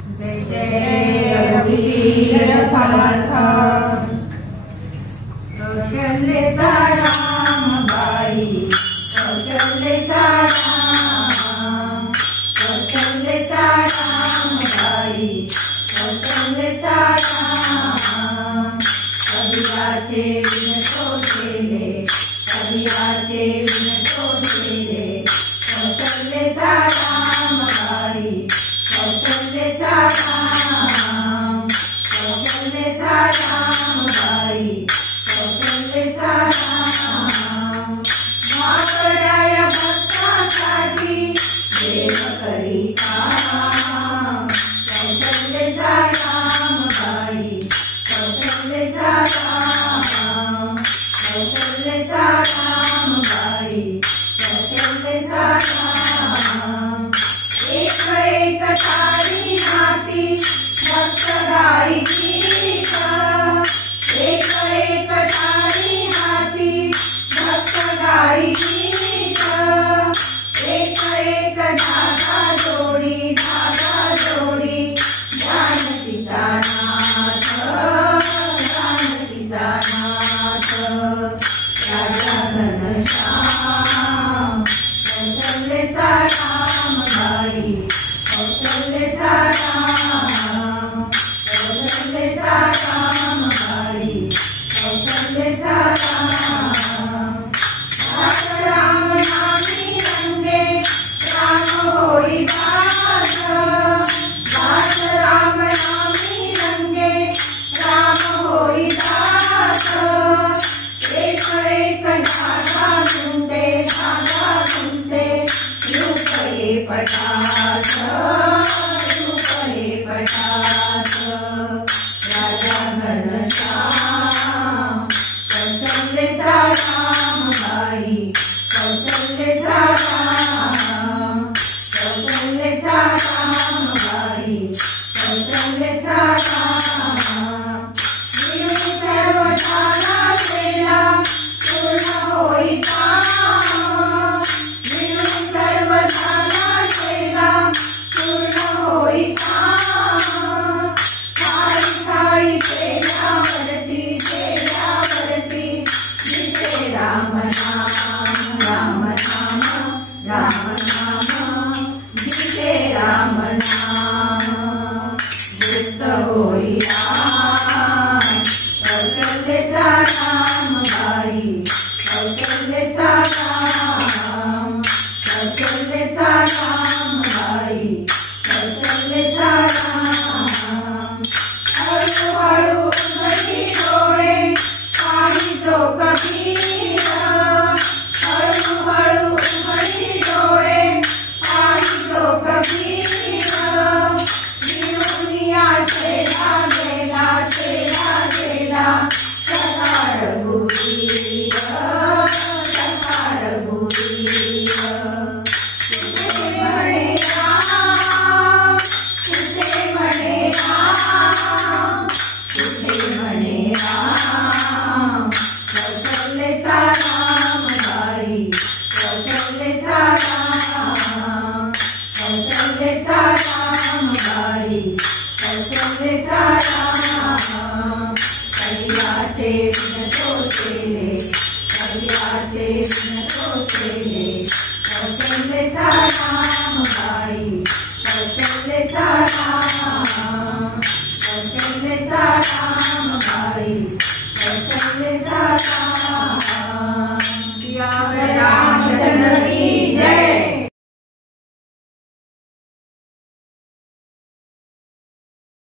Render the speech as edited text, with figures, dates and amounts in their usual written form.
जय जय रघुवीर समर्थ। कौशल्याचा रामबाई, कौशल्याचा राम, कौशल्याचा रामबाई, कौशल्याचा राम। कबीराचे विनतो केले, कबीराचे विनतो केले, कौशल्याचा रामबाई, कौशल्याचा राम, कौशल्याचा रामबाई, कौशल्याचा राम। वाकड्या भक्तांसाठी देव करीता राम, कौशल्याचा रामबाई, कौशल्याचा राम, कौशल्याचा रामबाई, कौशल्याचा राम। एक एक तारी हाती भक्त गायीची का, एक एक तारी हाती भक्त गायीची का। एक एक धागा जोडी, धागा जोडी, जानकीचा नाथ, जानकीचा नाथ। राजा घनश्याम, कौशल्याचा रामबाई, कौशल्याचा राम, कौशल्याचा रामबाई, कौशल्याचा राम। दास राम नामी रंगे राम होई दास, दास राम नामी रंगे राम होई दास। एक एक धागा झुंडे, धागा झुंडे, रूप हे पटास, रूप हे पटास। राजा घनश्याम, कौशल्याचा रामबाई, कौशल्याचा राम, कौशल्याचा रामबाई, कौशल्याचा राम। मिळून सर्व झाला वेला पूर्ण होई काम, मिळून सर्व झाला वेला पूर्ण होई काम। ठाई ठाई चेहऱ्यावरती, चेहऱ्यावरती दिसे राम नाम, राम नाम, राम नाम, दिसे राम नाम। युक्त होई राम, कौशल्याचा रामबाई, कौशल्याचा राम, कौशल्याचा रामबाई, कौशल्याचा राम। हळूहळू उघडी डोळे पाहिजो कबीर, हळूहळू उघडी डोळे पाहिजो कबीर। निरुनिया चेला गेला, चेला गेला, सखा रघुवीर, सखा रघुवीर। तुझे म्हणे राम, तुझे म्हणे राम, तुझे म्हणे राम। कौशल्याचा रामबाई, कौशल्याचा राम, कौशल्याचा रामबाई, कौशल्याचा राम। कबीराचे विनतो केले, कबीराचे विनतो केले, कौशल्याचा रामबाई,